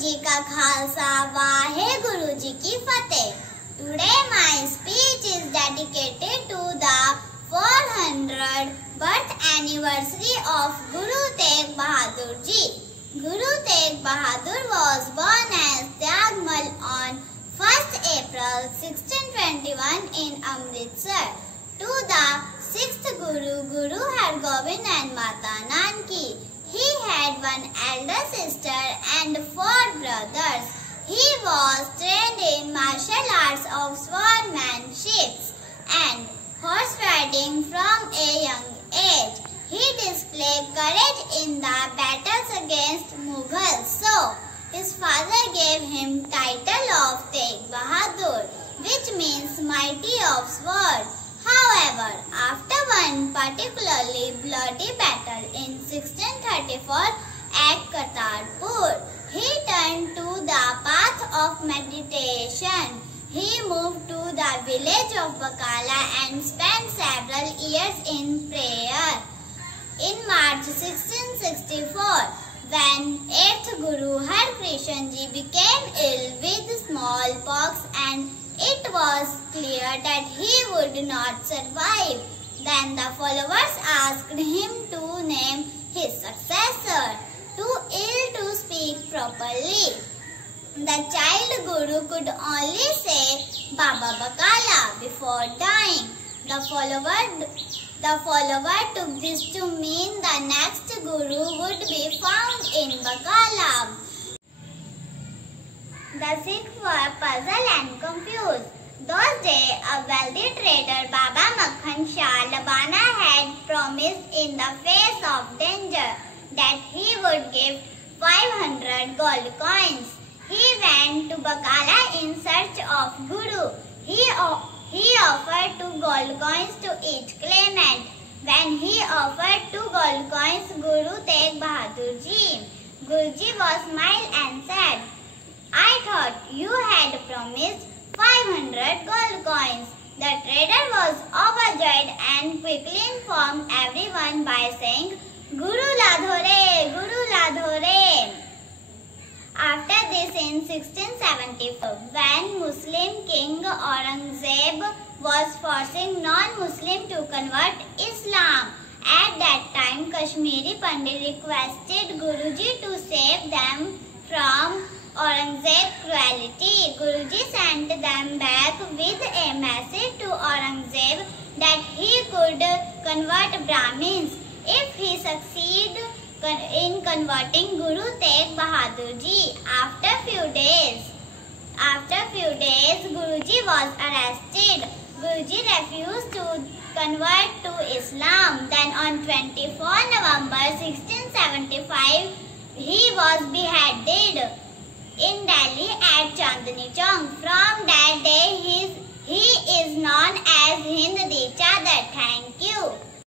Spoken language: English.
जी का खालसा, वाहे गुरु जी की फतेह। Today my speech is dedicated to the 400th birth anniversary of Guru Tegh Bahadur ji. Guru Tegh Bahadur was born as Tyagmal on 1st April 1621 in Amritsar to the 6th Guru, Guru Hargobind and Mata Nanki. He had one elder sister and 4 brothers. He was trained in martial arts of swordsmanship and horse riding from a young age. He displayed courage in the battles against Mughals, so his father gave him title of Tegh Bahadur, which means mighty of sword. However, after one particularly bloody battle in 1634 at Kartarpur, he turned to the path of meditation. He moved to the village of Bakala and spent several years in prayer. In March 1664, when 8th Guru Har Krishan Ji became ill with smallpox and it was clear that he would not survive, then the followers asked him to name his successor. Too ill to speak properly, the child Guru could only say Baba Bakala before dying. The follower took this to mean the next Guru would be found in Bakala. The Sikhs were puzzled and confused. Those days, a wealthy trader, Baba Makhan Shah Labana, had promised in the face of danger that he would give 500 gold coins. He went to Bakala in search of Guru. He offered 2 gold coins to each claimant. When he offered 2 gold coins, Guru Tegh Bahadur Ji, Guruji was smiled and said, "I thought you had promised 500 gold coins." The trader was overjoyed and quickly informed everyone by saying, "Guru Ladhore, Guru Ladhore." After this, in 1674, when Muslim King Aurangzeb was forcing non-Muslim to convert Islam, at that time Kashmiri Pandit requested Guruji to save them from Aurangzeb's cruelty. Guruji sent them back with a message to Aurangzeb that he could convert Brahmins if he succeeded in converting Guru Tegh Bahadur Ji. After few days, Guruji was arrested. Guruji refused to convert to Islam. Then on 24 November 1675, he was beheaded in Delhi at Chandni